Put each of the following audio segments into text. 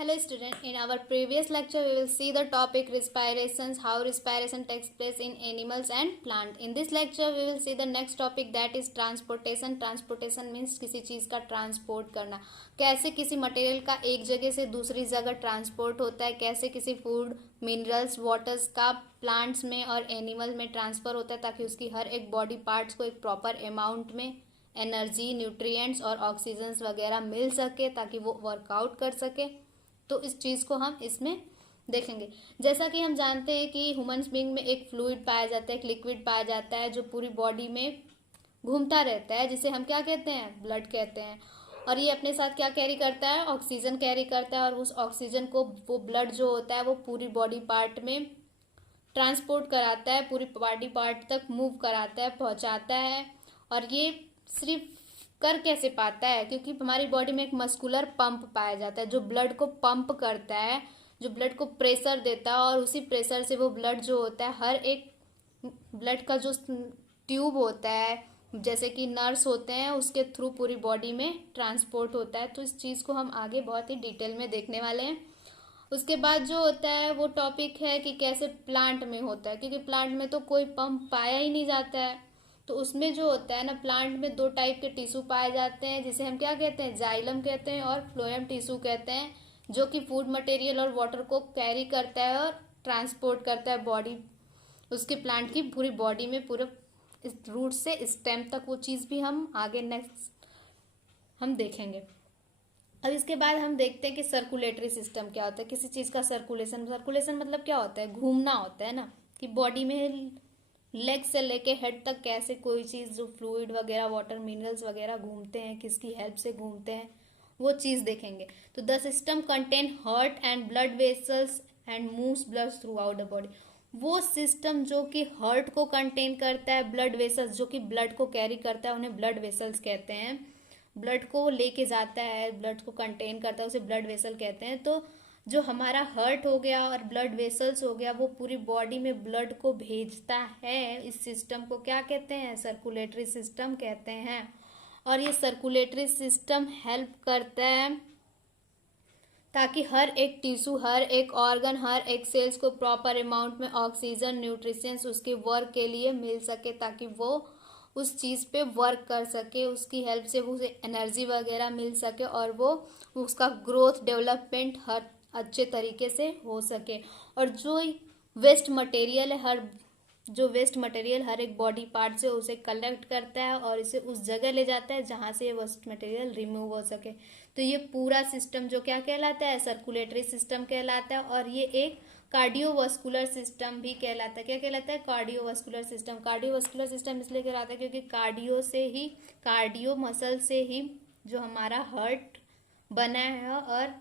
Hello student, in our previous lecture we will see the topic respirations, how respiration takes place in animals and plant. In this lecture we will see the next topic that is transportation. Transportation means किसी चीज़ का transport करना, कैसे किसी material का एक जगह से दूसरी जगह ट्रांसपोर्ट होता है, कैसे किसी फूड, मिनरल्स, वाटर्स का प्लांट्स में और एनिमल में ट्रांसफ़र होता है ताकि उसकी हर एक बॉडी पार्ट्स को एक प्रॉपर अमाउंट में एनर्जी, न्यूट्रिएंट्स और ऑक्सीजन्स वगैरह मिल सके ताकि वो वर्कआउट कर सके। तो इस चीज़ को हम इसमें देखेंगे। जैसा कि हम जानते हैं कि ह्यूमन बीइंग में एक फ्लूइड पाया जाता है, एक लिक्विड पाया जाता है जो पूरी बॉडी में घूमता रहता है, जिसे हम क्या कहते हैं, ब्लड कहते हैं। और ये अपने साथ क्या कैरी करता है, ऑक्सीजन कैरी करता है, और उस ऑक्सीजन को वो ब्लड जो होता है वो पूरी बॉडी पार्ट में ट्रांसपोर्ट कराता है, पूरी बॉडी पार्ट तक मूव कराता है, पहुंचाता है। और ये सिर्फ कर कैसे पाता है, क्योंकि हमारी बॉडी में एक मस्कुलर पंप पाया जाता है जो ब्लड को पंप करता है, जो ब्लड को प्रेशर देता है, और उसी प्रेशर से वो ब्लड जो होता है, हर एक ब्लड का जो ट्यूब होता है, जैसे कि नर्स होते हैं, उसके थ्रू पूरी बॉडी में ट्रांसपोर्ट होता है। तो इस चीज़ को हम आगे बहुत ही डिटेल में देखने वाले हैं। उसके बाद जो होता है वो टॉपिक है कि कैसे प्लांट में होता है, क्योंकि प्लांट में तो कोई पंप पाया ही नहीं जाता है। तो उसमें जो होता है ना, प्लांट में दो टाइप के टिश्यू पाए जाते हैं, जिसे हम क्या कहते हैं, जाइलम कहते हैं और फ्लोएम टिश्यू कहते हैं, जो कि फूड मटेरियल और वाटर को कैरी करता है और ट्रांसपोर्ट करता है बॉडी, उसके प्लांट की पूरी बॉडी में, पूरे रूट से स्टेम तक। वो चीज़ भी हम आगे नेक्स्ट हम देखेंगे। अब इसके बाद हम देखते हैं कि सर्कुलेटरी सिस्टम क्या होता है। किसी चीज़ का सर्कुलेशन, सर्कुलेशन मतलब क्या होता है, घूमना होता है ना, कि बॉडी में लेग से लेके हेड तक कैसे कोई चीज़, जो फ्लूइड वगैरह, वाटर, मिनरल्स वगैरह घूमते हैं, किसकी हेल्प से घूमते हैं, वो चीज़ देखेंगे। तो the system contain heart and blood vessels and moves blood through out the body. वो सिस्टम जो कि हार्ट को कंटेन करता है, ब्लड वेसल्स जो कि ब्लड को कैरी करता है, उन्हें ब्लड वेसल्स कहते हैं। ब्लड को लेके जाता है, ब्लड को कंटेन करता है, उसे ब्लड वेसल कहते हैं। तो जो हमारा हार्ट हो गया और ब्लड वेसल्स हो गया, वो पूरी बॉडी में ब्लड को भेजता है। इस सिस्टम को क्या कहते हैं, सर्कुलेटरी सिस्टम कहते हैं। और ये सर्कुलेटरी सिस्टम हेल्प करता है ताकि हर एक टिश्यू, हर एक ऑर्गन, हर एक सेल्स को प्रॉपर अमाउंट में ऑक्सीजन, न्यूट्रिशंस उसके वर्क के लिए मिल सके, ताकि वो उस चीज़ पे वर्क कर सके, उसकी हेल्प से वो उसे एनर्जी वगैरह मिल सके, और वो उसका ग्रोथ, डेवलपमेंट हर अच्छे तरीके से हो सके। और जो वेस्ट मटेरियल है, जो वेस्ट मटेरियल हर एक बॉडी पार्ट से, उसे कलेक्ट करता है और इसे उस जगह ले जाता है जहाँ से ये वेस्ट मटेरियल रिमूव हो सके। तो ये पूरा सिस्टम जो क्या कहलाता है, सर्कुलेटरी सिस्टम कहलाता है। और ये एक कार्डियोवास्कुलर सिस्टम भी कहलाता है। क्या कहलाता है, कार्डियोवास्कुलर सिस्टम। कार्डियोवास्कुलर सिस्टम इसलिए कहलाता है क्योंकि कार्डियो मसल से ही जो हमारा हार्ट बना है, और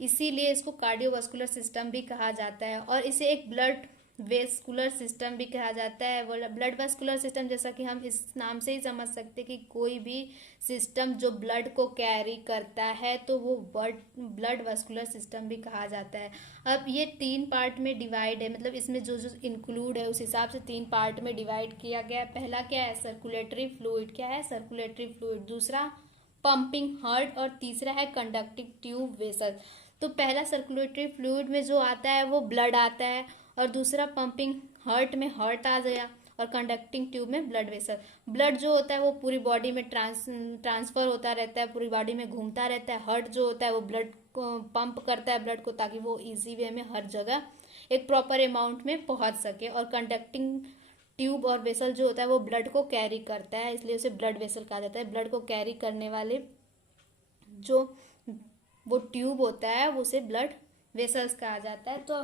इसीलिए इसको कार्डियोवास्कुलर सिस्टम भी कहा जाता है। और इसे एक ब्लड वेस्कुलर सिस्टम भी कहा जाता है। ब्लड वेस्कुलर सिस्टम, जैसा कि हम इस नाम से ही समझ सकते हैं कि कोई भी सिस्टम जो ब्लड को कैरी करता है, तो वो ब्लड वेस्कुलर सिस्टम भी कहा जाता है। अब ये 3 पार्ट में डिवाइड है, मतलब इसमें जो जो इंक्लूड है उस हिसाब से 3 पार्ट में डिवाइड किया गया है। पहला क्या है, सर्कुलेटरी फ्लूइड। क्या है, सर्कुलेटरी फ्लूइड। दूसरा पंपिंग हार्ट, और तीसरा है कंडक्टिंग ट्यूब वेसल। तो पहला सर्कुलेटरी फ्लूइड में जो आता है वो ब्लड आता है, और दूसरा पंपिंग हार्ट में हार्ट आ गया, और कंडक्टिंग ट्यूब में ब्लड वेसल। ब्लड जो होता है वो पूरी बॉडी में ट्रांसफर होता रहता है, पूरी बॉडी में घूमता रहता है। हार्ट जो होता है वो ब्लड को पंप करता है, ब्लड को, ताकि वो इजी वे में हर जगह एक प्रॉपर अमाउंट में पहुंच सके। और कंडक्टिंग ट्यूब और वेसल जो होता है वो ब्लड को कैरी करता है, इसलिए उसे ब्लड वेसल कहा जाता है। ब्लड को कैरी करने वाले जो वो ट्यूब होता है उसे ब्लड वेसल्स कहा जाता है। तो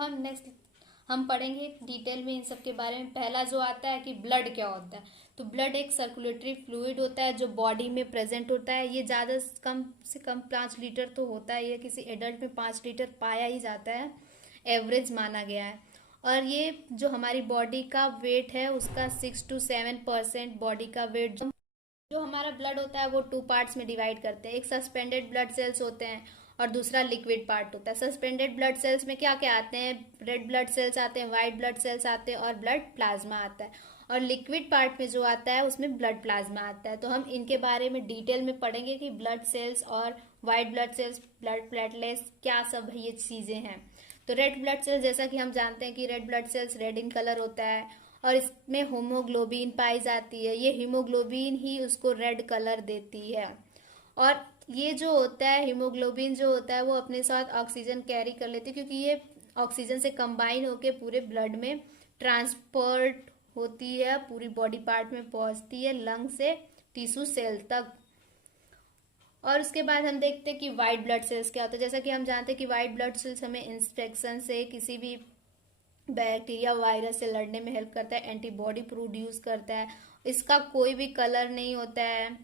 हम पढ़ेंगे डिटेल में इन सब के बारे में। पहला जो आता है कि ब्लड क्या होता है। तो ब्लड एक सर्कुलेटरी फ्लूइड होता है जो बॉडी में प्रेजेंट होता है। ये ज़्यादा कम से कम 5 लीटर तो होता है, ये किसी एडल्ट में 5 लीटर पाया ही जाता है, एवरेज माना गया है। और ये जो हमारी बॉडी का वेट है उसका 6 to 7% बॉडी का वेट जो हमारा ब्लड होता है वो 2 पार्ट्स में डिवाइड करते हैं। एक सस्पेंडेड ब्लड सेल्स होते हैं और दूसरा लिक्विड पार्ट होता है। सस्पेंडेड ब्लड सेल्स में क्या क्या आते हैं, रेड ब्लड सेल्स आते हैं, व्हाइट ब्लड सेल्स आते हैं, और ब्लड प्लाज्मा आता है। और लिक्विड पार्ट में जो आता है उसमें ब्लड प्लाज्मा आता है। तो हम इनके बारे में डिटेल में पढ़ेंगे कि ब्लड सेल्स और white blood cells, blood platelets, क्या सब ये चीजें हैं। तो रेड ब्लड सेल्स, जैसा कि हम जानते हैं कि red blood cells red in colour होता है और इसमें होमोग्लोबिन पाई जाती है। ये हीमोग्लोबिन ही उसको रेड कलर देती है। और ये जो होता है हीमोग्लोबिन जो होता है वो अपने साथ ऑक्सीजन कैरी कर लेती है, क्योंकि ये ऑक्सीजन से कंबाइन होके पूरे ब्लड में ट्रांसपोर्ट होती है, पूरी बॉडी पार्ट में पहुंचती है, लंग से टिश्यू सेल तक। और उसके बाद हम देखते हैं कि वाइट ब्लड सेल्स क्या होता है। जैसा कि हम जानते हैं कि वाइट ब्लड सेल्स हमें इंफेक्शन से, किसी भी बैक्टीरिया वायरस से लड़ने में हेल्प करता है, एंटीबॉडी प्रोड्यूस करता है, इसका कोई भी कलर नहीं होता है।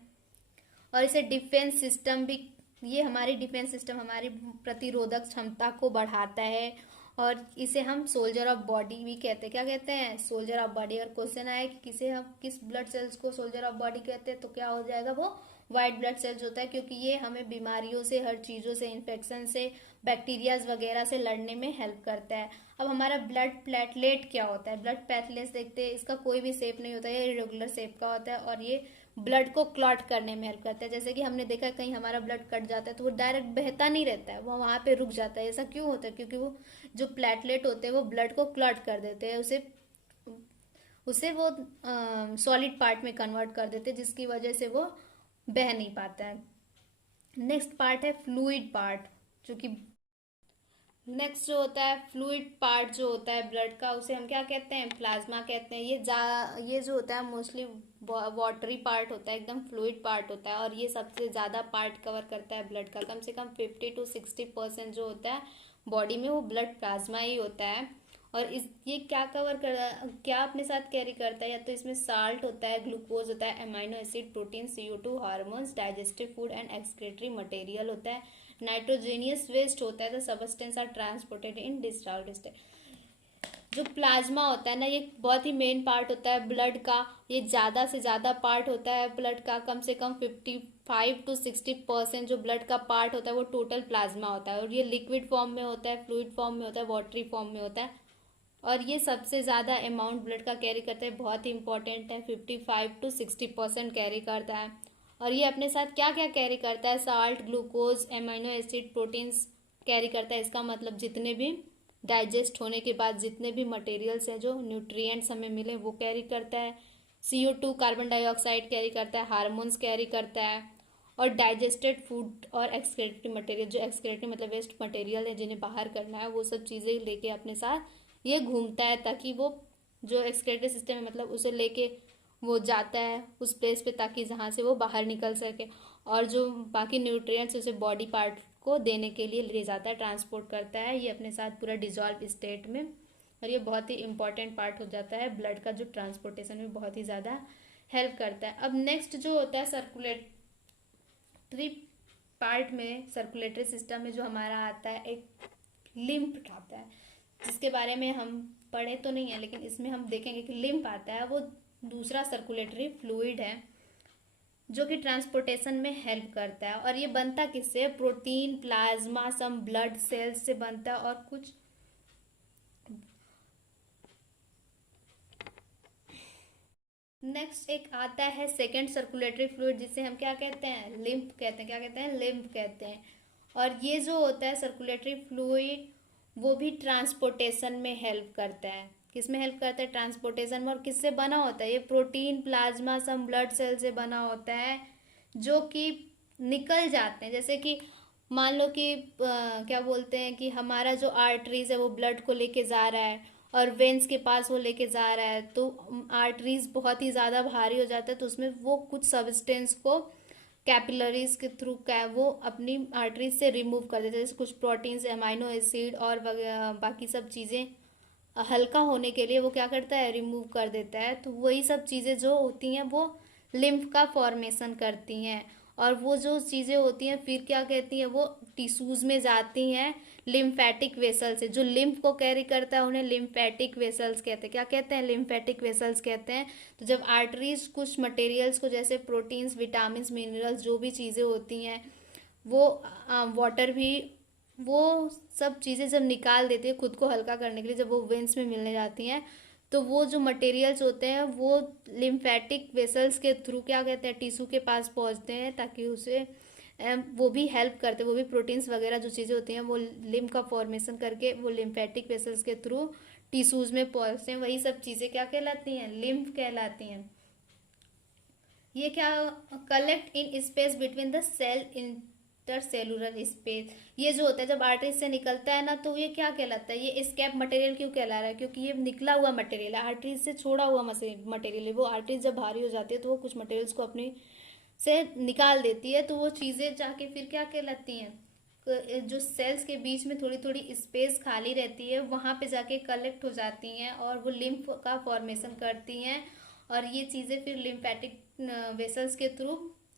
और इसे डिफेंस सिस्टम भी, ये हमारी डिफेंस सिस्टम, हमारी प्रतिरोधक क्षमता को बढ़ाता है। और इसे हम सोल्जर ऑफ बॉडी भी कहते हैं। क्या कहते हैं? Soldier of body. अगर क्वेश्चन आए कि किसे हम, किस ब्लड सेल्स को सोल्जर ऑफ बॉडी कहते हैं, तो क्या हो जाएगा? वो व्हाइट ब्लड सेल्स होता है, क्योंकि ये हमें बीमारियों से, हर चीजों से, इन्फेक्शन से, बैक्टीरियाज वगैरह से लड़ने में हेल्प करता है। अब हमारा ब्लड प्लेटलेट क्या होता है? ब्लड प्लेटलेट्स देखते हैं, इसका कोई भी शेप नहीं होता है, ये इरेगुलर शेप का होता है और ये ब्लड को क्लॉट करने में हेल्प करता है। जैसे कि हमने देखा कहीं हमारा ब्लड कट जाता है तो वो डायरेक्ट बहता नहीं रहता है, वो वहां पे रुक जाता है। ऐसा क्यों होता है? क्योंकि वो जो प्लेटलेट होते हैं वो ब्लड को क्लॉट कर देते हैं, उसे उसे वो सॉलिड पार्ट में कन्वर्ट कर देते हैं, जिसकी वजह से वो बह नहीं पाता है। नेक्स्ट पार्ट है फ्लूइड पार्ट, जो कि नेक्स्ट जो होता है फ्लूइड पार्ट जो होता है ब्लड का, उसे हम क्या कहते हैं? प्लाज्मा कहते हैं। ये जो होता है मोस्टली वाटरी पार्ट होता है, एकदम फ्लूइड पार्ट होता है और ये सबसे ज़्यादा पार्ट कवर करता है ब्लड का। कम से कम 50 to 60% जो होता है बॉडी में वो ब्लड प्लाज्मा ही होता है। और ये क्या कवर कर, क्या अपने साथ कैरी करता है? या तो इसमें साल्ट होता है, ग्लूकोज होता है, amino acid, protein, CO2, hormones, digestive food and excretory material होता है, नाइट्रोजेनियस वेस्ट होता है। The substance are transported in disordered state. जो प्लाज्मा होता है ना, ये बहुत ही मेन पार्ट होता है ब्लड का। ये ज़्यादा से ज़्यादा पार्ट होता है ब्लड का। कम से कम 55 to 60% जो ब्लड का पार्ट होता है वो टोटल प्लाज्मा होता है। और ये लिक्विड फॉर्म में होता है, फ्लूइड फॉर्म में होता है, वाटरी फॉर्म में होता है। और ये सबसे ज़्यादा अमाउंट ब्लड का कैरी करता है, बहुत ही इंपॉर्टेंट है, 55 to 60% कैरी करता है। और ये अपने साथ क्या क्या कैरी करता है? Salt, glucose, amino acid, proteins carry करता है। इसका मतलब जितने भी डाइजेस्ट होने के बाद जितने भी मटेरियल्स हैं, जो न्यूट्रिएंट्स हमें मिले, वो कैरी करता है। CO2 कार्बन डाइऑक्साइड कैरी करता है, हार्मोन्स कैरी करता है। और डाइजेस्टेड फूड और एक्सक्रीटरी मटेरियल, जो एक्सक्रीटरी मतलब वेस्ट मटेरियल है जिन्हें बाहर करना है, वो सब चीज़ें लेके अपने साथ ये घूमता है, ताकि वो जो एक्सक्रीटरी सिस्टम है मतलब उसे लेके वो जाता है उस प्लेस पे, ताकि जहाँ से वो बाहर निकल सके। और जो बाकी न्यूट्रिएंट्स उसे बॉडी पार्ट को देने के लिए ले जाता है, ट्रांसपोर्ट करता है ये अपने साथ पूरा डिजॉल्व स्टेट में। और ये बहुत ही इंपॉर्टेंट पार्ट हो जाता है ब्लड का, जो ट्रांसपोर्टेशन में बहुत ही ज़्यादा हेल्प करता है। अब नेक्स्ट जो होता है सर्कुलेटरी पार्ट में, सर्कुलेटरी सिस्टम में जो हमारा आता है एक लिम्फ आता है, जिसके बारे में हम पढ़े तो नहीं है, लेकिन इसमें हम देखेंगे कि लिम्फ आता है। वो दूसरा सर्कुलेटरी फ्लूइड है जो कि ट्रांसपोर्टेशन में हेल्प करता है। और ये बनता किससे? प्रोटीन, प्लाज्मा, सम ब्लड सेल्स से बनता है और कुछ नेक्स्ट एक आता है सेकेंड सर्कुलेटरी फ्लूइड, जिसे हम क्या कहते हैं? लिम्फ कहते हैं। क्या कहते हैं? लिम्फ कहते हैं। और ये जो होता है सर्कुलेटरी फ्लूइड, वो भी ट्रांसपोर्टेशन में हेल्प करता है। किस में हेल्प करता है? ट्रांसपोर्टेशन में। और किससे बना होता है? ये प्रोटीन, प्लाज्मा, सम ब्लड सेल से बना होता है, जो कि निकल जाते हैं। जैसे कि मान लो कि क्या बोलते हैं कि हमारा जो आर्टरीज है वो ब्लड को लेके जा रहा है और वेन्स के पास वो लेके जा रहा है, तो आर्टरीज बहुत ही ज़्यादा भारी हो जाता है, तो उसमें वो कुछ सब्सटेंस को कैपिलरीज के थ्रू वो अपनी आर्टरीज से रिमूव कर देते हैं। जैसे कुछ प्रोटीन्स, अमाइनो एसिड और बाकी सब चीज़ें हल्का होने के लिए वो क्या करता है? रिमूव कर देता है। तो वही सब चीज़ें जो होती हैं वो लिम्फ का फॉर्मेशन करती हैं। और वो जो चीज़ें होती हैं फिर क्या कहती हैं? वो टिश्यूज़ में जाती हैं लिम्फेटिक वेसल से। जो लिम्फ को कैरी करता है उन्हें लिम्फेटिक वेसल्स कहते हैं। क्या कहते हैं? लिम्फेटिक वेसल्स कहते हैं। तो जब आर्टरीज कुछ मटेरियल्स को, जैसे प्रोटीन्स, विटामिन, मिनरल्स, जो भी चीज़ें होती हैं, वो वाटर भी, वो सब चीज़ें जब निकाल देती है खुद को हल्का करने के लिए, जब वो वेंस में मिलने जाती हैं, तो वो जो मटेरियल्स होते हैं वो लिम्फेटिक वेसल्स के थ्रू क्या कहते हैं टिश्यू के पास पहुंचते हैं, ताकि उसे वो भी हेल्प करते हैं, वो भी प्रोटीन्स वगैरह जो चीज़ें होती हैं वो लिम्फ का फॉर्मेशन करके वो लिम्फेटिक वेसल्स के थ्रू टिश्यूज में पहुंचते हैं। वही सब चीज़ें क्या कहलाती हैं, लिम्फ कहलाती हैं। ये क्या, collect in space between the cell intercellular space. ये जो होता है जब आर्टरी से निकलता है ना, तो ये क्या कहलाता है, ये एस्केप मटेरियल क्यों कहला रहा है, क्योंकि ये निकला हुआ मटेरियल है, आर्टरी से छोड़ा हुआ मटेरियल है। वो आर्टरी जब भारी हो जाती है तो वो कुछ मटेरियल्स को अपनी से निकाल देती है, तो वो चीज़ें जाके फिर क्या कहलाती हैं, जो सेल्स के बीच में थोड़ी थोड़ी स्पेस खाली रहती है वहाँ पे जाके कलेक्ट हो जाती हैं और वो लिम्फ का फॉर्मेशन करती हैं, और ये चीज़ें फिर लिम्फेटिक वेसल्स के थ्रू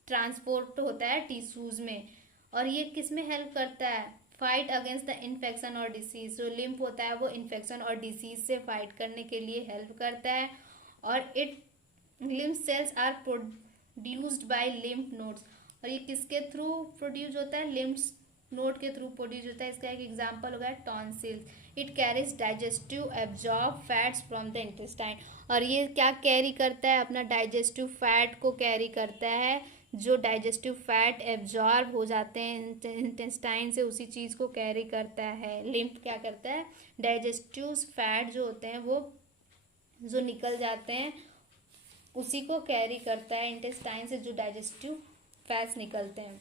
ट्रांसपोर्ट होता है टिश्यूज में। और ये किस में हेल्प करता है, फाइट अगेंस्ट द इन्फेक्शन और डिसीज। जो लिम्फ होता है वो इन्फेक्शन और डिसीज से फाइट करने के लिए हेल्प करता है। और it lymph cells are produced by lymph nodes. और ये किसके थ्रू प्रोड्यूस होता है, लिम्फ नोड के थ्रू प्रोड्यूस होता है। इसका एक एग्जांपल होगा tonsils. It carries digestive absorb fats from the intestine. और ये क्या कैरी करता है, अपना डाइजेस्टिव फैट को कैरी करता है, जो डाइजेस्टिव फैट एब्जॉर्ब हो जाते हैं इंटेस्टाइन से, उसी चीज़ को कैरी करता है। लिम्फ क्या करता है, डाइजेस्टिव फैट जो होते हैं वो जो निकल जाते हैं उसी को कैरी करता है इंटेस्टाइन से, जो डाइजेस्टिव फैट्स निकलते हैं।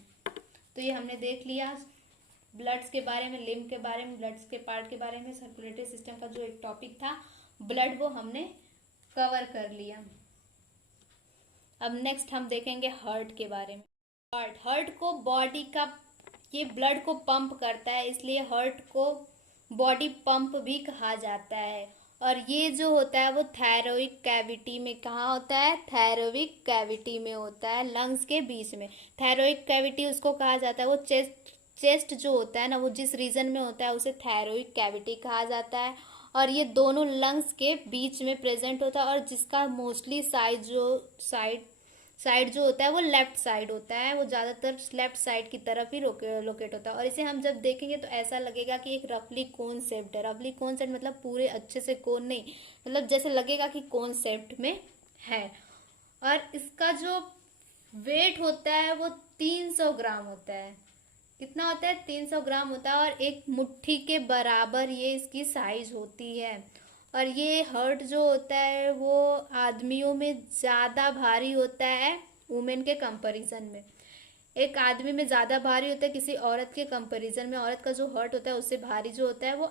तो ये हमने देख लिया ब्लड्स के बारे में, लिम्फ के बारे में, ब्लड्स के पार्ट के बारे में, सर्कुलेटरी सिस्टम का जो एक टॉपिक था ब्लड वो हमने कवर कर लिया। अब नेक्स्ट हम देखेंगे हार्ट के बारे में। हार्ट को बॉडी का, ये ब्लड को पंप करता है, इसलिए हार्ट को बॉडी पंप भी कहा जाता है। और ये जो होता है वो थायरॉइड कैविटी में, कहाँ होता है, थायरॉइड कैविटी में होता है, लंग्स के बीच में। थायरॉइड कैविटी उसको कहा जाता है, वो चेस्ट जो होता है ना, वो जिस रीजन में होता है उसे थायरॉइड कैविटी कहा जाता है। और ये दोनों लंग्स के बीच में प्रेजेंट होता है, और जिसका मोस्टली साइड जो होता है वो लेफ्ट साइड होता है, वो ज़्यादातर लेफ्ट साइड की तरफ ही लोकेट होता है। और इसे हम जब देखेंगे तो ऐसा लगेगा कि एक रफली कोन शेप्ड है। रफली कोन शेप्ड मतलब पूरे अच्छे से कोन नहीं, मतलब जैसे लगेगा कि कोन शेप्ड में है। और इसका जो वेट होता है वो 300 ग्राम होता है। कितना होता है, 300 ग्राम होता है। और एक मुट्ठी के बराबर ये इसकी साइज होती है। और ये हार्ट जो होता है वो आदमियों में ज़्यादा भारी होता है वुमेन के कंपैरिजन में। एक आदमी में ज़्यादा भारी होता है किसी औरत के कंपैरिजन में। औरत का जो हार्ट होता है उससे भारी जो होता है वो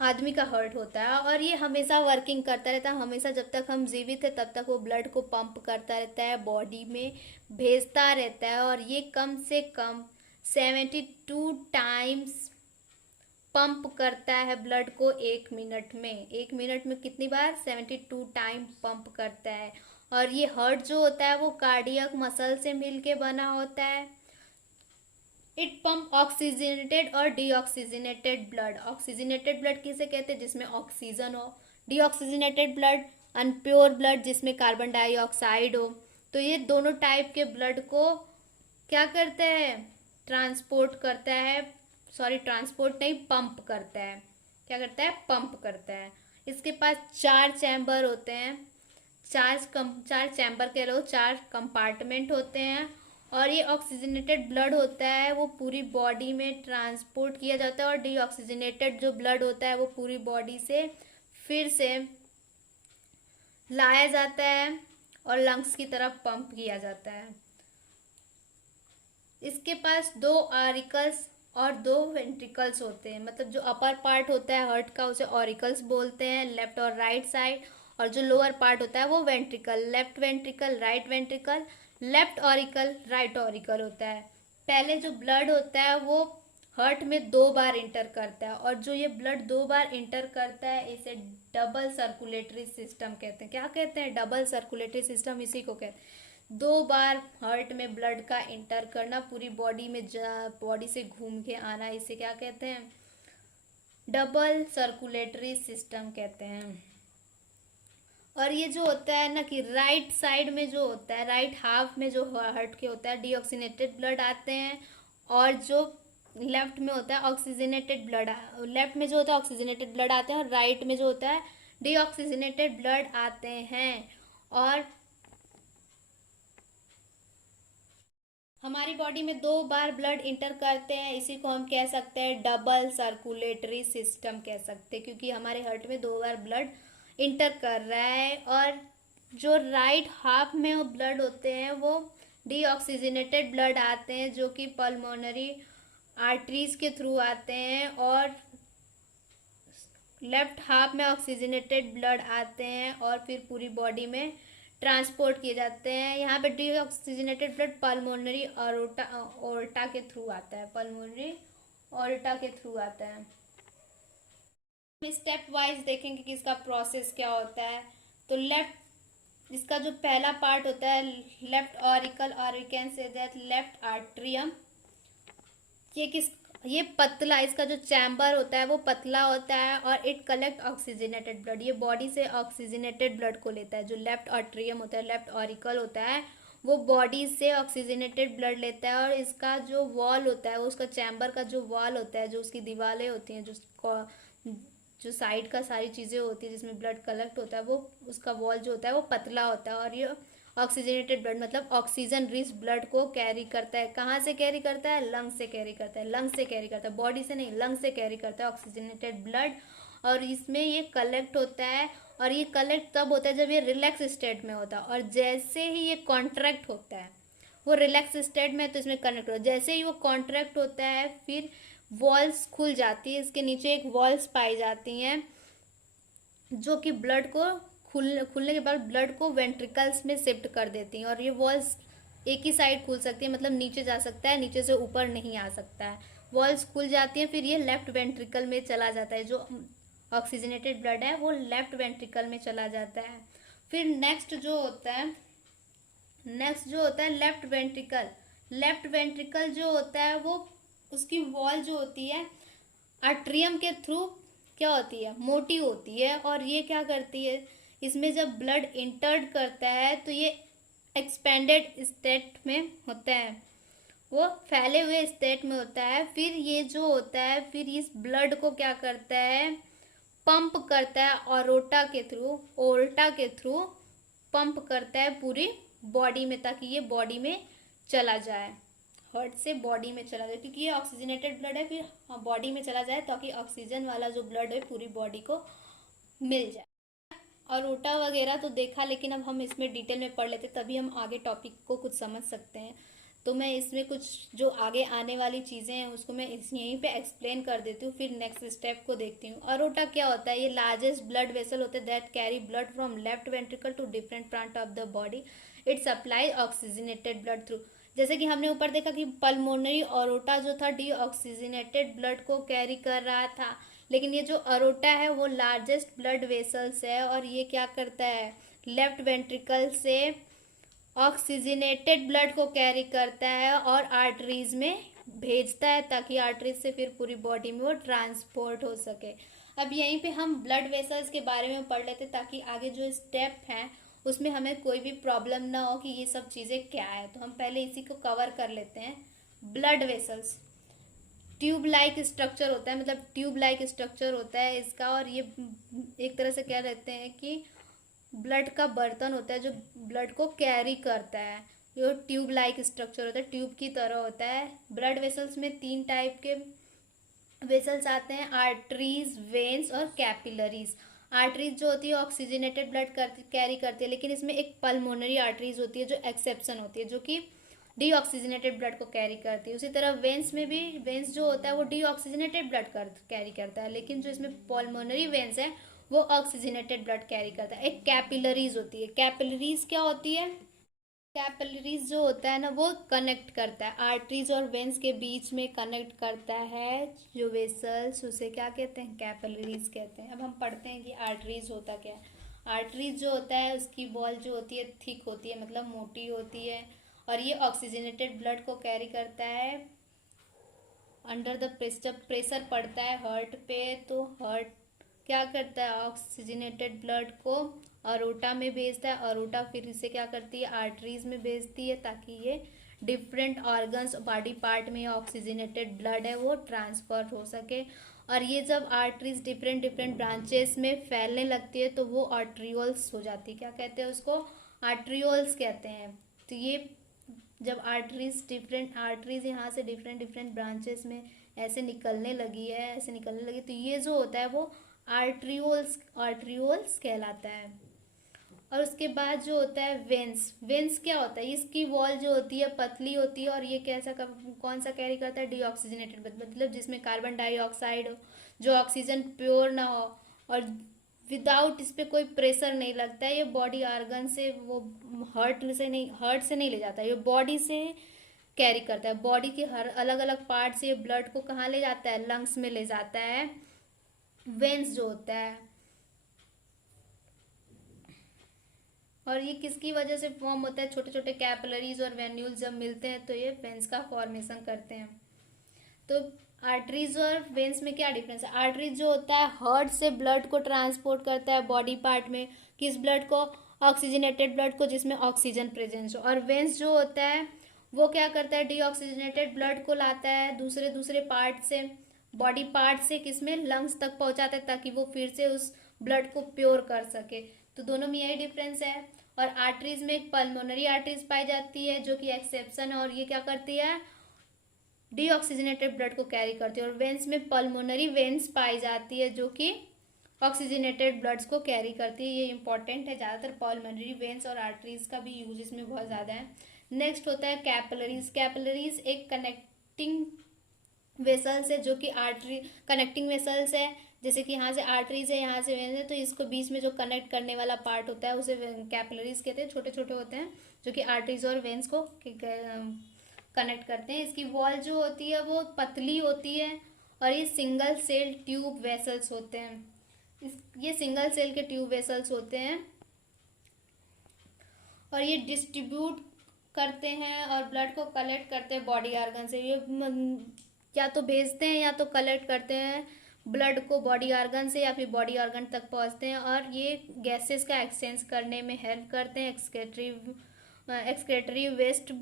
आदमी का हार्ट होता है। और ये हमेशा वर्किंग करता रहता है, हमेशा जब तक हम जीवित है तब तक वो ब्लड को पंप करता रहता है, बॉडी में भेजता रहता है। और ये कम से कम 72 टाइम्स पंप करता है ब्लड को 1 मिनट में। 1 मिनट में कितनी बार, 72 टाइम पंप करता है। और ये हार्ट जो होता है वो कार्डियक मसल से मिलके बना होता है। इट पंप ऑक्सीजनेटेड और डीऑक्सीजनेटेड ब्लड। ऑक्सीजनेटेड ब्लड किसे कहते हैं, जिसमें ऑक्सीजन हो। डीऑक्सीजनेटेड ब्लड अनप्योर ब्लड, जिसमें कार्बन डाइऑक्साइड हो। तो ये दोनों टाइप के ब्लड को क्या करता है, ट्रांसपोर्ट करता है, ट्रांसपोर्ट नहीं, पंप करता है। क्या करता है, पंप करता है। इसके पास 4 चैम्बर होते हैं, 4 चैम्बर कह लो, 4 कंपार्टमेंट होते हैं। और ये ऑक्सीजनेटेड ब्लड होता है वो पूरी बॉडी में ट्रांसपोर्ट किया जाता है, और डीऑक्सीजनेटेड जो ब्लड होता है वो पूरी बॉडी से फिर से लाया जाता है और लंग्स की तरफ पंप किया जाता है। इसके पास 2 ऑरिकल्स और 2 वेंट्रिकल्स होते हैं। मतलब जो अपर पार्ट होता है हार्ट का उसे ऑरिकल्स बोलते हैं, लेफ्ट और राइट साइड। और जो लोअर पार्ट होता है वो ventricle, left ventricle, right ventricle, left auricle, right auricle होता है। पहले जो ब्लड होता है वो हार्ट में 2 बार इंटर करता है, और जो ये ब्लड 2 बार इंटर करता है इसे डबल सर्कुलेटरी सिस्टम कहते हैं। क्या कहते हैं, डबल सर्कुलेटरी सिस्टम, इसी को कहते हैं। 2 बार हार्ट में ब्लड का इंटर करना, पूरी बॉडी में बॉडी से घूम के आना, इसे क्या कहते हैं, डबल सर्कुलेटरी सिस्टम कहते हैं। और ये जो होता है ना कि राइट साइड में जो होता है, राइट हाफ में जो हार्ट के होता है, डीऑक्सीनेटेड ब्लड आते हैं, और जो लेफ्ट में होता है ऑक्सीजनेटेड ब्लड, लेफ्ट में जो होता है ऑक्सीजनेटेड ब्लड आते हैं और राइट में जो होता है डीऑक्सीजनेटेड ब्लड आते हैं। और हमारी बॉडी में 2 बार ब्लड इंटर करते हैं, इसी को हम कह सकते हैं डबल सर्कुलेटरी सिस्टम कह सकते हैं, क्योंकि हमारे हार्ट में 2 बार ब्लड इंटर कर रहा है। और जो राइट हाफ में वो ब्लड होते हैं वो डीऑक्सीजनेटेड ब्लड आते हैं, जो कि पल्मोनरी आर्टरीज के थ्रू आते हैं। और लेफ्ट हाफ में ऑक्सीजनेटेड ब्लड आते हैं और फिर पूरी बॉडी में ट्रांसपोर्ट किए जाते हैं। यहाँ पे डीऑक्सीजनेटेड ब्लड पल्मोनरी ओर्टा के थ्रू आता है, पल्मोनरी ओर्टा के थ्रू आता है। हम स्टेप वाइज देखेंगे कि इसका प्रोसेस क्या होता है। तो लेफ्ट, इसका जो पहला पार्ट होता है लेफ्ट ऑरिकल, और we can say that left atrium, ये पतला, इसका जो चैम्बर होता है वो पतला होता है और इट कलेक्ट ऑक्सीजनेटेड ब्लड, ये बॉडी से ऑक्सीजनेटेड ब्लड को लेता है। जो लेफ्ट आर्ट्रियम होता है, लेफ्ट ऑरिकल होता है, वो बॉडी से ऑक्सीजनेटेड ब्लड लेता है। और इसका जो वॉल होता है, वो उसका चैम्बर का जो वॉल होता है, जो उसकी दीवारें होती हैं, जो साइड का सारी चीज़ें होती है जिसमें ब्लड कलेक्ट होता है, वो उसका वॉल जो होता है वो पतला होता है। और ये ऑक्सीजनेटेड ब्लड मतलब ऑक्सीजन रिच ब्लड को कैरी करता है। कहाँ से कैरी करता है? लंग से कैरी करता है, लंग से कैरी करता है, बॉडी से नहीं, लंग से कैरी करता है ऑक्सीजनेटेड ब्लड। और इसमें ये कलेक्ट होता है, और ये कलेक्ट तब होता है जब ये रिलैक्स स्टेट में होता है। और जैसे ही ये कॉन्ट्रैक्ट होता है, वो रिलैक्स स्टेट में, तो इसमें कनेक्ट होता है। जैसे ही वो कॉन्ट्रैक्ट होता है फिर वॉल्स खुल जाती है, इसके नीचे एक वॉल्स पाई जाती हैं जो कि ब्लड को खुलने के बाद ब्लड को वेंट्रिकल्स में शिफ्ट कर देती हैं। और ये वॉल्स एक ही साइड खुल सकती है, मतलब नीचे जा सकता है, नीचे से ऊपर नहीं आ सकता है। वॉल्स खुल जाती हैं, फिर ये लेफ्ट वेंट्रिकल में चला जाता है, जो ऑक्सीजनेटेड ब्लड है वो लेफ्ट वेंट्रिकल में चला जाता है। फिर नेक्स्ट जो होता है लेफ्ट वेंट्रिकल। लेफ्ट वेंट्रिकल जो होता है वो, उसकी वॉल जो होती है आर्ट्रियम के थ्रू क्या होती है? मोटी होती है। और ये क्या करती है, इसमें जब ब्लड इंटर्ड करता है तो ये एक्सपेंडेड स्टेट में होता है, वो फैले हुए स्टेट में होता है। फिर ये जो होता है, फिर इस ब्लड को क्या करता है? पंप करता है ओर्टा के थ्रू पंप करता है पूरी बॉडी में, ताकि ये बॉडी में चला जाए, हार्ट से बॉडी में चला जाए, क्योंकि ये ऑक्सीजनेटेड ब्लड है, फिर बॉडी में चला जाए ताकि ऑक्सीजन वाला जो ब्लड है पूरी बॉडी को मिल जाए। और ओटा वगैरह तो देखा, लेकिन अब हम इसमें डिटेल में पढ़ लेते तभी हम आगे टॉपिक को कुछ समझ सकते हैं। तो मैं इसमें कुछ जो आगे आने वाली चीज़ें हैं उसको मैं यहीं पे एक्सप्लेन कर देती हूँ, फिर नेक्स्ट स्टेप को देखती हूँ। अरोटा क्या होता है? ये लार्जेस्ट ब्लड वेसल होते हैं that carry blood from left ventricle to different part of the body. It supply oxygenated blood through, जैसे कि हमने ऊपर देखा कि पल्मोनरी अरोटा जो था डीऑक्सीजनेटेड ब्लड को कैरी कर रहा था, लेकिन ये जो अरोटा है वो लार्जेस्ट ब्लड वेसल्स है, और ये क्या करता है? लेफ्ट वेंट्रिकल से ऑक्सीजनेटेड ब्लड को कैरी करता है और आर्टरीज में भेजता है, ताकि आर्टरीज से फिर पूरी बॉडी में वो ट्रांसपोर्ट हो सके। अब यहीं पे हम ब्लड वेसल्स के बारे में पढ़ लेते, ताकि आगे जो स्टेप है उसमें हमें कोई भी प्रॉब्लम ना हो कि ये सब चीज़ें क्या है। तो हम पहले इसी को कवर कर लेते हैं। Blood vessels tube like structure होता है, मतलब ट्यूब लाइक स्ट्रक्चर होता है इसका, और ये एक तरह से क्या रहते हैं कि ब्लड का बर्तन होता है जो ब्लड को कैरी करता है। ये ट्यूब लाइक स्ट्रक्चर होता है, ट्यूब की तरह होता है। ब्लड वेसल्स में 3 टाइप के वेसल्स आते हैं, आर्टरीज, वेन्स और कैपिलरीज। आर्टरीज जो होती है ऑक्सीजनेटेड ब्लड कैरी करती है, लेकिन इसमें एक पल्मोनरी आर्टरीज होती है जो एक्सेप्शन होती है, जो कि डीऑक्सीजनेटेड ब्लड को कैरी करती है। उसी तरह वेन्स में भी, वेन्स जो होता है वो डीऑक्सीजनेटेड ब्लड कैरी करता है, लेकिन जो इसमें पल्मोनरी वेन्स है वो ऑक्सीजनेटेड ब्लड कैरी करता है। एक कैपिलरीज होती है। कैपिलरीज क्या होती है? कैपिलरीज जो होता है ना वो कनेक्ट करता है आर्टरीज और वेन्स के बीच में, कनेक्ट करता है जो वेसल्स, उसे क्या कहते हैं? कैपिलरीज कहते हैं। अब हम पढ़ते हैं कि आर्टरीज होता क्या है। आर्टरीज जो होता है उसकी वॉल जो होती है थिक होती है, मतलब मोटी होती है, और ये ऑक्सीजनेटेड ब्लड को कैरी करता है अंडर द प्रेशर पड़ता है हार्ट पे, तो हार्ट क्या करता है? ऑक्सीजनेटेड ब्लड को अरोटा में भेजता है, अरोटा फिर इसे क्या करती है? आर्टरीज में भेजती है, ताकि ये डिफरेंट ऑर्गन्स बॉडी पार्ट में ऑक्सीजनेटेड ब्लड है वो ट्रांसफर हो सके। और ये जब आर्टरीज डिफरेंट डिफरेंट ब्रांचेस में फैलने लगती है तो वो आर्ट्रियोल्स हो जाती है। क्या कहते हैं उसको? आर्ट्रियोल्स कहते हैं। तो ये जब आर्टरीज यहाँ से डिफरेंट डिफरेंट ब्रांचेस में ऐसे निकलने लगी है, ऐसे निकलने लगी, तो ये जो होता है वो आर्ट्रियोल्स कहलाता है। और उसके बाद जो होता है वेंस क्या होता है? इसकी वॉल जो होती है पतली होती है और ये कौन सा कैरी करता है? डीऑक्सीजनेटेड, मतलब जिसमें कार्बन डाइऑक्साइड हो, जो ऑक्सीजन प्योर ना हो और विदाउट इस पे कोई प्रेशर नहीं लगता है। ये बॉडी ऑर्गन से वो हार्ट से नहीं ले जाता है, ये बॉडी से कैरी करता है। बॉडी के हर अलग अलग पार्ट से ये ब्लड को कहाँ ले जाता है? लंग्स में ले जाता है, वेंस जो होता है। और ये किसकी वजह से फॉर्म होता है? छोटे छोटे कैपिलरीज और वेन्यूल्स जब मिलते हैं तो ये वेंस का फॉर्मेशन करते हैं। तो आर्टरीज और वेंस में क्या डिफरेंस है? आर्टरीज जो होता है हार्ट से ब्लड को ट्रांसपोर्ट करता है बॉडी पार्ट में, किस ब्लड को? ऑक्सीजनेटेड ब्लड को जिसमें ऑक्सीजन प्रेजेंस हो। और वेंस जो होता है वो क्या करता है? डीऑक्सीजनेटेड ब्लड को लाता है दूसरे दूसरे पार्ट से, बॉडी पार्ट से, किसमें? लंग्स तक पहुंचाता है ताकि वो फिर से उस ब्लड को प्योर कर सके। तो दोनों में यही डिफरेंस है। और आर्टरीज में एक पल्मोनरी आर्टरीज पाई जाती है जो कि एक्सेप्शन है, और ये क्या करती है? डीऑक्सीजनेटेड ब्लड को कैरी करती है। और वेंस में पल्मोनरी वेंस पाई जाती है जो कि ऑक्सीजनेटेड ब्लड्स को कैरी करती है। ये इंपॉर्टेंट है, ज़्यादातर पल्मोनरी वेंस और आर्टरीज का भी यूज इसमें बहुत ज़्यादा है। नेक्स्ट होता है कैपिलरीज। कैपिलरीज एक कनेक्टिंग वेसल्स है जो कि आर्टरी कनेक्टिंग वेसल्स है। जैसे कि यहाँ से आर्टरीज है, यहाँ से वेंस है, तो इसको बीच में जो कनेक्ट करने वाला पार्ट होता है उसे कैपिलरीज कहते हैं। छोटे छोटे होते हैं जो कि आर्टरीज और वेंस को कनेक्ट करते हैं। इसकी वॉल जो होती है वो पतली होती है और ये सिंगल सेल ट्यूब वेसल्स होते हैं। ये सिंगल सेल के ट्यूब वेसल्स होते हैं और ये डिस्ट्रीब्यूट करते हैं और ब्लड को कलेक्ट करते हैं बॉडी ऑर्गन से। ये या तो भेजते हैं या तो कलेक्ट करते हैं ब्लड को बॉडी ऑर्गन से, या फिर बॉडी ऑर्गन तक पहुंचते हैं और ये गैसेस का एक्सचेंज करने में हेल्प करते हैं। एक्सक्रेटरी वेस्ट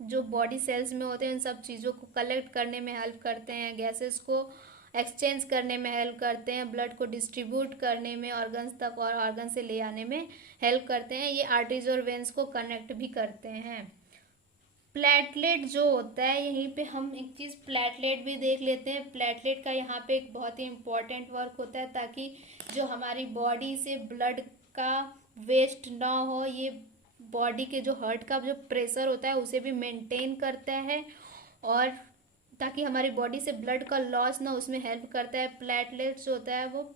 जो बॉडी सेल्स में होते हैं उन सब चीज़ों को कलेक्ट करने में हेल्प करते हैं, गैसेस को एक्सचेंज करने में हेल्प करते हैं, ब्लड को डिस्ट्रीब्यूट करने में ऑर्गन्स तक और ऑर्गन से ले आने में हेल्प करते हैं। ये आर्टरीज और वेंस को कनेक्ट भी करते हैं। प्लेटलेट जो होता है, यहीं पे हम एक चीज़ प्लेटलेट भी देख लेते हैं। प्लेटलेट का यहाँ पे एक बहुत ही इम्पोर्टेंट वर्क होता है ताकि जो हमारी बॉडी से ब्लड का वेस्ट ना हो, ये बॉडी के जो हार्ट का जो प्रेशर होता है उसे भी मेंटेन करता है और ताकि हमारी बॉडी से ब्लड का लॉस ना, उसमें हेल्प करता है प्लेटलेट्स जो होता है वो।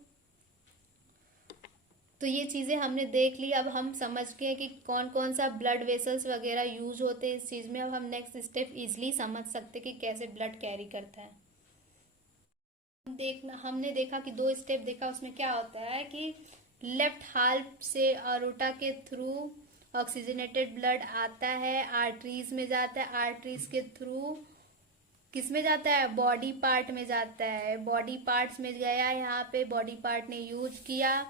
तो ये चीज़ें हमने देख ली। अब हम समझ गए कि कौन कौन सा ब्लड वेसल्स वगैरह यूज होते हैं इस चीज़ में। अब हम नेक्स्ट स्टेप इजीली समझ सकते कि कैसे ब्लड कैरी करता है। हमने देखा कि 2 स्टेप देखा, उसमें क्या होता है कि लेफ्ट हाफ से अरोटा के थ्रू ऑक्सीजनेटेड ब्लड आता है, आर्टरीज में जाता है, आर्टरीज के थ्रू किस में जाता है? बॉडी पार्ट में जाता है। बॉडी पार्ट्स में गया, यहाँ पे बॉडी पार्ट ने यूज किया,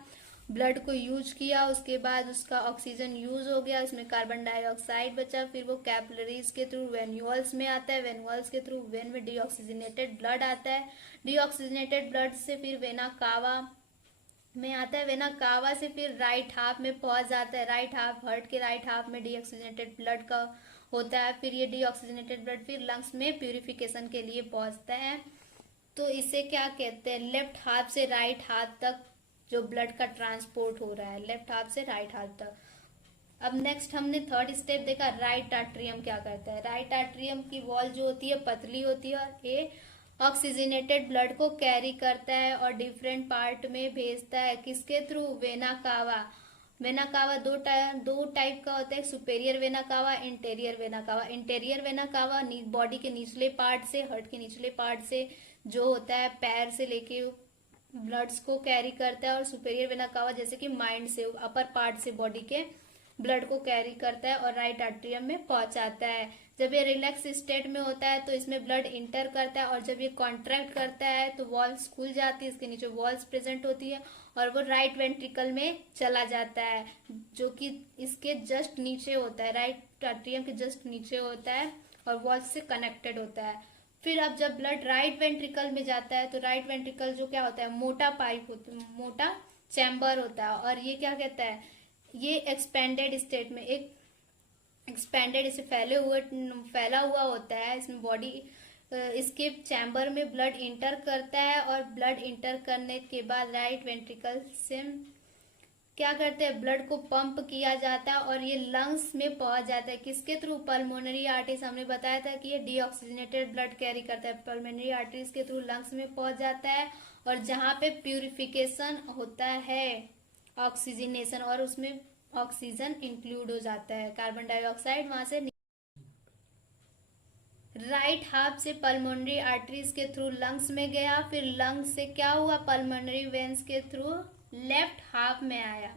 ब्लड को यूज किया, उसके बाद उसका ऑक्सीजन यूज हो गया, उसमें कार्बन डाइऑक्साइड बचा, फिर वो कैपिलरीज के थ्रू वेन्यूल्स में आता है, वेन्यूल्स के थ्रू वेन में डीऑक्सीजनेटेड ब्लड आता है, डीऑक्सीजनेटेड ब्लड से फिर वेना कावा में आता है, वेना कावा से फिर राइट हाफ में पहुंच जाता है, राइट हाफ हार्ट के राइट हाफ में डीऑक्सीजनेटेड ब्लड का होता है, फिर ये डीऑक्सीजनेटेड ब्लड फिर लंग्स में प्यूरिफिकेशन के लिए पहुंचता है। तो इसे क्या कहते हैं? लेफ्ट हाफ से राइट हाफ तक जो ब्लड का ट्रांसपोर्ट हो रहा है, लेफ्ट हाफ से राइट हाफ तक। अब नेक्स्ट हमने थर्ड स्टेप देखा, राइट आर्ट्रियम क्या करता है। राइट आर्ट्रियम की वॉल जो होती है पतली होती है और ये ऑक्सीजनेटेड ब्लड को कैरी करता है और डिफरेंट पार्ट में भेजता है, किसके through? Vena cava. Vena cava दो टाइप का होता है, superior vena cava, interior vena cava. Interior vena cava body के निचले पार्ट से, हार्ट के निचले पार्ट से जो होता है पैर से लेके ब्लड्स को कैरी करता है, और सुपेरियर वेना कावा जैसे कि माइंड से, अपर पार्ट से बॉडी के ब्लड को कैरी करता है और राइट आर्ट्रियम में पहुंचाता है। जब ये रिलैक्स स्टेट में होता है तो इसमें ब्लड इंटर करता है और जब ये कॉन्ट्रैक्ट करता है तो वॉल्स खुल जाती है, इसके नीचे वॉल्स प्रेजेंट होती है और वो राइट वेंट्रिकल में चला जाता है जो कि इसके जस्ट नीचे होता है, राइट आर्ट्रियम के जस्ट नीचे होता है और वॉल्स से कनेक्टेड होता है। फिर अब जब ब्लड राइट वेंट्रिकल में जाता है तो राइट वेंट्रिकल जो क्या होता है, मोटा पाइप होता है, मोटा चैम्बर होता है, और ये क्या कहता है, ये एक्सपेंडेड स्टेट में, एक एक्सपेंडेड इसे फैला हुआ होता है इसमें बॉडी, इसके चैम्बर में ब्लड इंटर करता है, और ब्लड इंटर करने के बाद राइट वेंट्रिकल से क्या करते हैं, ब्लड को पंप किया जाता है और ये लंग्स में पहुंच जाता है। किसके थ्रू, पल्मोनरी आर्टरीज। हमने बताया था कि ये डीऑक्सीजनेटेड ब्लड कैरी करता है, पल्मोनरी आर्टरीज के थ्रू लंग्स में पहुंच जाता है, और जहां पे प्यूरिफिकेशन होता है, ऑक्सीजनेशन, और उसमें ऑक्सीजन इंक्लूड हो जाता है, कार्बन डाइऑक्साइड वहां से। राइट हाफ से पल्मोनरी आर्टरीज के थ्रू लंग्स में गया, फिर लंग्स से क्या हुआ, पल्मोनरी वेन्स के थ्रू लेफ्ट हाफ में आया,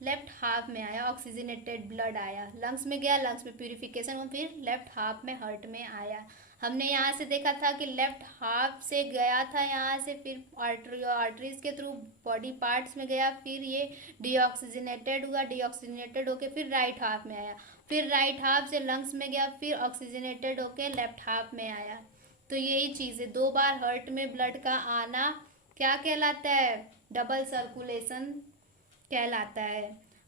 लेफ्ट हाफ में आया, ऑक्सीजनेटेड ब्लड आया, लंग्स में गया, लंग्स में प्यूरिफिकेशन, फिर लेफ्ट हाफ में हार्ट में आया। हमने यहाँ से देखा था कि लेफ्ट हाफ से गया था यहाँ से, फिर आर्टरीज के थ्रू बॉडी पार्ट्स में गया, फिर ये डीऑक्सीजनेटेड हुआ, डीऑक्सीजनेटेड होके फिर राइट हाफ में आया, फिर राइट हाफ से लंग्स में गया, फिर ऑक्सीजनेटेड होके लेफ्ट हाफ में आया। तो यही चीज़ है, 2 बार हार्ट में ब्लड का आना क्या कहलाता है, डबल सर्कुलेशन कहलाता है।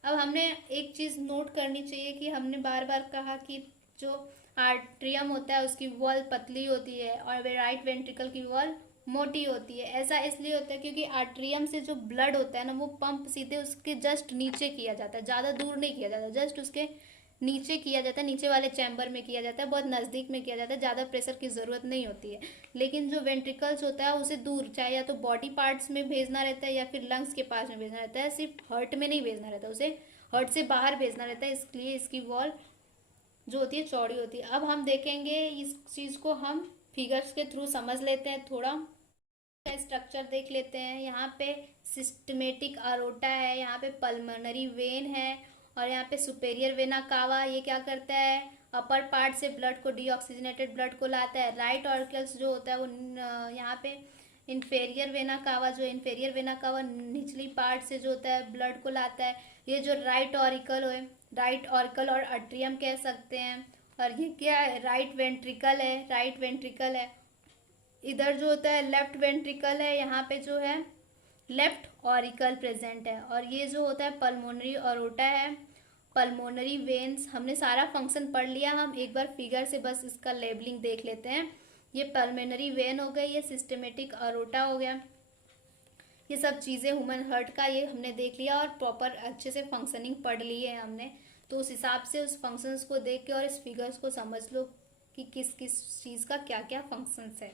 अब हमने एक चीज नोट करनी चाहिए कि हमने बार बार कहा कि जो आर्ट्रियम होता है उसकी वॉल पतली होती है और राइट वेंट्रिकल की वॉल मोटी होती है। ऐसा इसलिए होता है क्योंकि आर्ट्रियम से जो ब्लड होता है ना, वो पंप सीधे उसके जस्ट नीचे किया जाता है, ज़्यादा दूर नहीं किया जाता, जस्ट उसके नीचे किया जाता है, नीचे वाले चैम्बर में किया जाता है, बहुत नज़दीक में किया जाता है, ज़्यादा प्रेशर की ज़रूरत नहीं होती है। लेकिन जो वेंट्रिकल्स होता है उसे दूर, चाहे या तो बॉडी पार्ट्स में भेजना रहता है या फिर लंग्स के पास में भेजना रहता है, सिर्फ हार्ट में नहीं भेजना रहता, उसे हार्ट से बाहर भेजना रहता है, इसलिए इसकी वॉल जो होती है चौड़ी होती है। अब हम देखेंगे इस चीज़ को, हम फिगर्स के थ्रू समझ लेते हैं, थोड़ा स्ट्रक्चर देख लेते हैं। यहाँ पे सिस्टमेटिक अरोटा है, यहाँ पे पल्मोनरी वेन है, और यहाँ पे सुपेरियर वेना कावा, ये क्या करता है, अपर पार्ट से ब्लड को, डीऑक्सीजनेटेड ब्लड को लाता है। राइट ऑर्कल्स जो होता है वो यहाँ पे इन्फेरियर वेना कावा, जो इन्फेरियर वेना कावा निचली पार्ट से जो होता है ब्लड को लाता है। ये जो राइट ऑरिकल है, राइट ऑरिकल और अट्रियम कह सकते हैं। और ये क्या है, राइट वेंट्रिकल है, राइट वेंट्रिकल है। इधर जो होता है लेफ्ट वेंट्रिकल है, यहाँ पे जो है लेफ्ट ऑरिकल प्रेजेंट है। और ये जो होता है पल्मोनरी अरोटा है, पल्मोनरी वेन्स। हमने सारा फंक्शन पढ़ लिया, हम एक बार फिगर से बस इसका लेबलिंग देख लेते हैं। ये पल्मोनरी वेन हो गई, ये सिस्टमेटिक अरोटा हो गया, ये सब चीज़ें ह्यूमन हार्ट का ये हमने देख लिया और प्रॉपर अच्छे से फंक्शनिंग पढ़ ली है हमने। तो उस हिसाब से उस फंक्शंस को देख के और इस फिगर्स को समझ लो कि किस किस चीज़ का क्या क्या फंक्शंस है।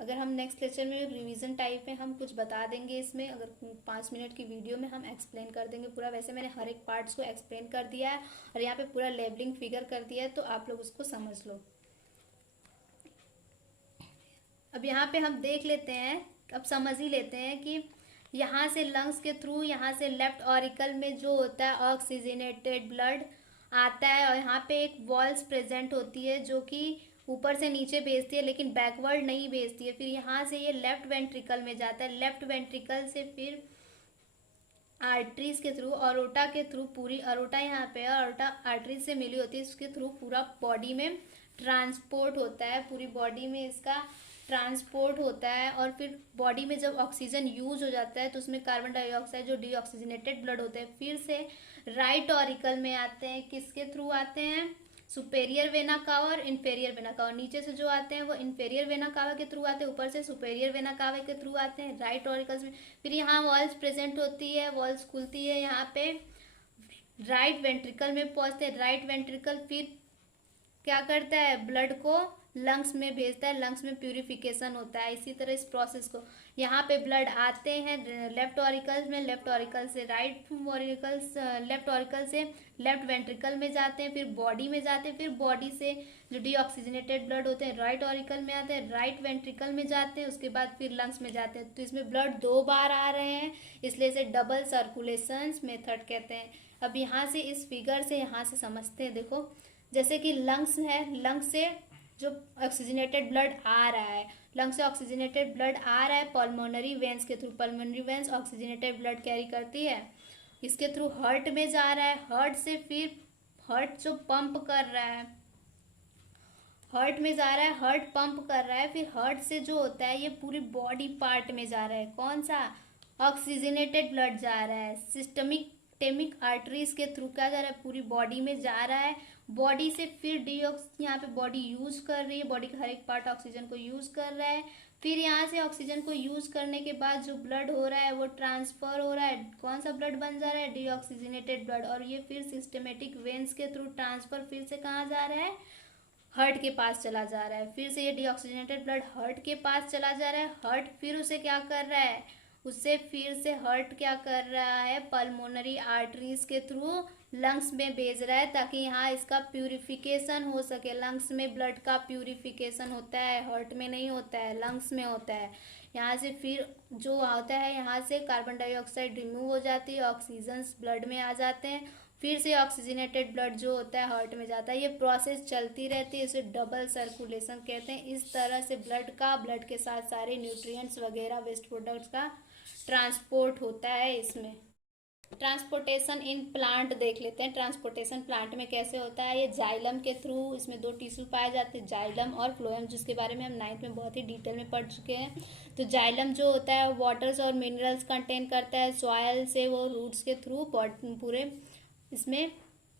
अगर हम नेक्स्ट लेक्चर में रिवीजन टाइप में हम कुछ बता देंगे, इसमें अगर 5 मिनट की वीडियो में हम एक्सप्लेन कर देंगे पूरा। वैसे मैंने हर एक पार्ट्स को एक्सप्लेन कर दिया है और यहाँ पे पूरा लेबलिंग फिगर कर दिया है, तो आप लोग उसको समझ लो। अब यहाँ पे हम देख लेते हैं, अब समझ ही लेते हैं कि यहाँ से लंग्स के थ्रू, यहाँ से लेफ्ट ऑरिकल में जो होता है ऑक्सीजनेटेड ब्लड आता है, और यहाँ पे एक वॉल्स प्रेजेंट होती है जो कि ऊपर से नीचे भेजती है लेकिन बैकवर्ड नहीं भेजती है। फिर यहाँ से ये लेफ्ट वेंट्रिकल में जाता है, लेफ्ट वेंट्रिकल से फिर आर्टरीज के थ्रू, अरोटा के थ्रू, पूरी अरोटा यहाँ पे अरोटा आर्टरीज से मिली होती है, इसके थ्रू पूरा बॉडी में ट्रांसपोर्ट होता है, पूरी बॉडी में इसका ट्रांसपोर्ट होता है। और फिर बॉडी में जब ऑक्सीजन यूज हो जाता है तो उसमें कार्बन डाइऑक्साइड जो डीऑक्सीजनेटेड ब्लड होते हैं फिर से राइट ऑरिकल में आते हैं। किसके थ्रू आते हैं, सुपेरियर वेना कावा और इन्फेरियर वेना कावा। नीचे से जो आते हैं वो इन्फेरियर वेना कावा के थ्रू आते हैं, ऊपर से सुपेरियर वेना कावा के थ्रू आते हैं राइट ऑरिकल्स में। फिर यहाँ वॉल्स प्रेजेंट होती है, वॉल्स खुलती है, यहाँ पे राइट वेंट्रिकल में पहुंचते हैं। राइट वेंट्रिकल फिर क्या करता है, ब्लड को लंग्स में भेजता है, लंग्स में प्यूरिफिकेशन होता है। इसी तरह इस प्रोसेस को यहाँ पे ब्लड आते हैं लेफ्ट ऑरिकल्स में, लेफ्ट ऑरिकल से राइट ऑरिकल्स, लेफ्ट ऑरिकल से लेफ्ट वेंट्रिकल में जाते हैं, फिर बॉडी में जाते हैं, फिर बॉडी से जो डीऑक्सीजनेटेड ब्लड होते हैं राइट ऑरिकल में आते हैं, राइट वेंट्रिकल में जाते हैं, उसके बाद फिर लंग्स में जाते हैं। तो इसमें ब्लड 2 बार आ रहे हैं, इसलिए इसे डबल सर्कुलेशन मेथड कहते हैं। अब यहाँ से इस फिगर से यहाँ से समझते हैं, देखो जैसे कि लंग्स है, लंग्स से जो ऑक्सीजनेटेड ब्लड आ रहा है, लंग्स से ऑक्सीजनेटेड ब्लड आ रहा है पल्मोनरी वेन्स के through, pulmonary veins oxygenated blood carry करती है, इसके थ्रू हार्ट में जा रहा है, हार्ट से फिर हार्ट जो पंप कर रहा है, हार्ट में जा रहा है, हार्ट पंप कर रहा है, फिर हार्ट से जो होता है ये पूरी बॉडी पार्ट में जा रहा है। कौन सा? ऑक्सीजनेटेड ब्लड जा रहा है। सिस्टमिक आर्टरीज के थ्रू क्या जा रहा है? पूरी बॉडी में जा रहा है। बॉडी से फिर यहाँ पे बॉडी यूज कर रही है, बॉडी का हर एक पार्ट ऑक्सीजन को यूज कर रहा है। फिर यहाँ से ऑक्सीजन को यूज करने के बाद जो ब्लड हो रहा है वो ट्रांसफर हो रहा है। कौन सा ब्लड बन जा रहा है? Deoxygenated blood. और ये फिर सिस्टमेटिक वेन्स के थ्रू ट्रांसफर फिर से कहाँ जा रहा है? हार्ट के पास चला जा रहा है। फिर से ये डीऑक्सीजनेटेड ब्लड हार्ट के पास चला जा रहा है। हार्ट फिर उसे क्या कर रहा है? उससे फिर से हार्ट क्या कर रहा है? पल्मोनरी आर्टरीज के थ्रू लंग्स में भेज रहा है ताकि यहाँ इसका प्यूरिफिकेशन हो सके। लंग्स में ब्लड का प्यूरिफिकेशन होता है, हार्ट में नहीं होता है, लंग्स में होता है। यहाँ से फिर जो होता है, यहाँ से कार्बन डाइऑक्साइड रिमूव हो जाती है, ऑक्सीजन ब्लड में आ जाते हैं। फिर से ऑक्सीजनेटेड ब्लड जो होता है हार्ट में जाता है। ये प्रोसेस चलती रहती है, इसे डबल सर्कुलेशन कहते हैं। इस तरह से ब्लड के साथ सारे न्यूट्रिएंट्स वगैरह वेस्ट प्रोडक्ट्स का ट्रांसपोर्ट होता है। इसमें ट्रांसपोर्टेशन इन प्लांट देख लेते हैं। ट्रांसपोर्टेशन प्लांट में कैसे होता है? ये जाइलम के थ्रू, इसमें 2 टिश्यू पाए जाते हैं, जाइलम और फ्लोएम, जिसके बारे में हम 9th में बहुत ही डिटेल में पढ़ चुके हैं। तो जाइलम जो होता है वाटर्स और मिनरल्स कंटेन करता है। सॉयल से वो रूट्स के थ्रू पूरे इसमें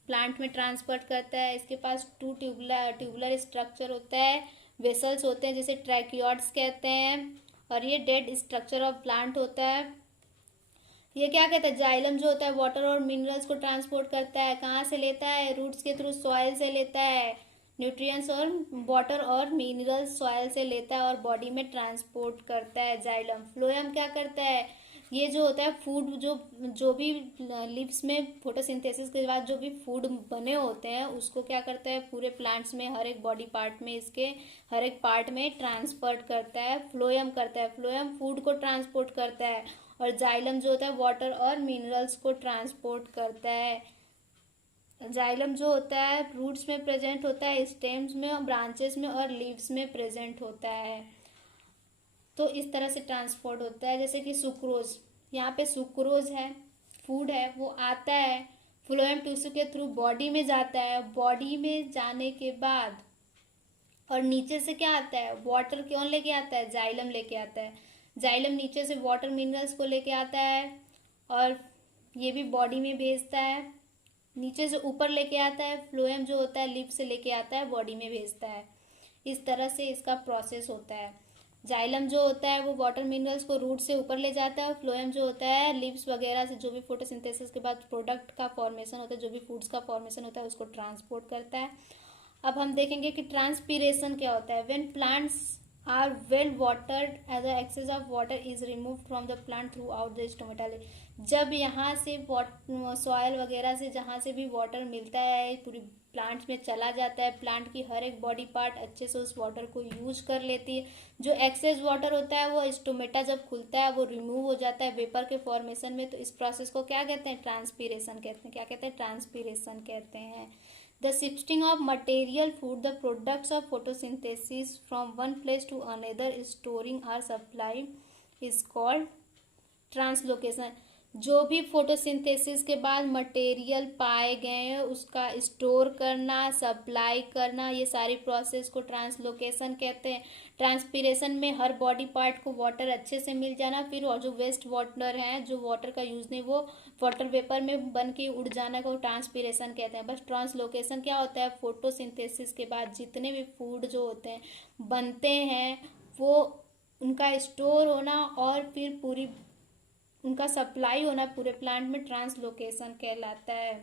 प्लांट में ट्रांसपोर्ट करता है। इसके पास 2 ट्यूबुलर स्ट्रक्चर होता है, वेसल्स होते हैं जिसे ट्रैकियोड्स कहते हैं। और ये डेड स्ट्रक्चर ऑफ प्लांट होता है। ये क्या कहता है? जाइलम जो होता है वाटर और मिनरल्स को ट्रांसपोर्ट करता है। कहाँ से लेता है? रूट्स के थ्रू सॉइल से लेता है। न्यूट्रिएंट्स और वाटर और मिनरल्स सॉइल से लेता है और बॉडी में ट्रांसपोर्ट करता है जाइलम। फ्लोएम क्या करता है? ये जो होता है फूड, जो भी लीव्स में फोटोसिंथेसिस के बाद जो भी फूड बने होते हैं उसको क्या करता है? पूरे प्लांट्स में हर एक बॉडी पार्ट में, इसके हर एक पार्ट में ट्रांसपोर्ट करता है। फ्लोएम करता है। फ्लोएम फूड को ट्रांसपोर्ट करता है और जाइलम जो होता है वाटर और मिनरल्स को ट्रांसपोर्ट करता है। जाइलम जो होता है रूट्स में प्रेजेंट होता है, स्टेम्स में, ब्रांचेस में और लीव्स में प्रेजेंट होता है। तो इस तरह से ट्रांसपोर्ट होता है। जैसे कि सुक्रोज, यहाँ पे सुक्रोज है, फूड है, वो आता है फ्लोएम टिश्यू के थ्रू बॉडी में जाता है। बॉडी में जाने के बाद और नीचे से क्या आता है? वाटर कौन लेके आता है? जाइलम लेके आता है। जाइलम नीचे से वाटर मिनरल्स को लेके आता है और ये भी बॉडी में भेजता है। नीचे से ऊपर लेके आता है, फ्लोएम जो होता है लीफ से लेके आता है, बॉडी में भेजता है। इस तरह से इसका प्रोसेस होता है। जाइलम जो होता है वो वाटर मिनरल्स को रूट से ऊपर ले जाता है और फ्लोएम जो होता है लीव्स वगैरह से जो भी फोटोसिंथेसिस के बाद प्रोडक्ट का फॉर्मेशन होता है, जो भी फूड्स का फॉर्मेशन होता है, उसको ट्रांसपोर्ट करता है। अब हम देखेंगे कि ट्रांसपीरेशन क्या होता है। When plants are well watered as a excess of water is remove from the plant throughout the stomata. जब यहाँ से सॉयल वगैरह से जहाँ से भी वाटर मिलता है पूरी प्लांट्स में चला जाता है। प्लांट की हर एक बॉडी पार्ट अच्छे से उस वाटर को यूज कर लेती है। जो एक्सेस वाटर होता है वो स्टोमेटा जब खुलता है वो रिमूव हो जाता है वेपर के फॉर्मेशन में। तो इस प्रोसेस को क्या कहते हैं? ट्रांसपीरेशन कहते हैं। क्या कहते हैं? ट्रांसपीरेशन कहते हैं। The shifting of material food, the products of photosynthesis from one place to another, storing or supply is called translocation. जो भी फोटोसिंथेसिस के बाद मटेरियल पाए गए हैं उसका स्टोर करना, सप्लाई करना, ये सारी प्रोसेस को ट्रांसलोकेशन कहते हैं। ट्रांसपीरेशन में हर बॉडी पार्ट को वाटर अच्छे से मिल जाना, फिर और जो वेस्ट वाटर है, जो वाटर का यूज नहीं, वो वाटर वेपर में बन के उड़ जाना को ट्रांसपीरेशन कहते हैं। बस ट्रांसलोकेशन क्या होता है? फोटोसिंथेसिस के बाद जितने भी फूड जो होते हैं बनते हैं वो उनका स्टोर होना और फिर पूरी उनका सप्लाई होना पूरे प्लांट में ट्रांसलोकेशन कहलाता है।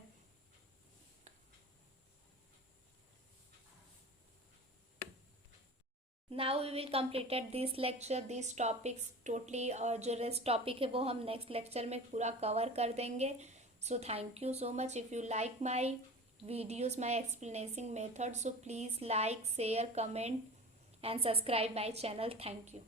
Now we will completed this lecture, this topics totally, और जो रेस्ट टॉपिक है वो हम नेक्स्ट लेक्चर में पूरा कवर कर देंगे। So thank you so much. If you like my videos, my explanation method, so please like, share, comment and subscribe my channel. Thank you.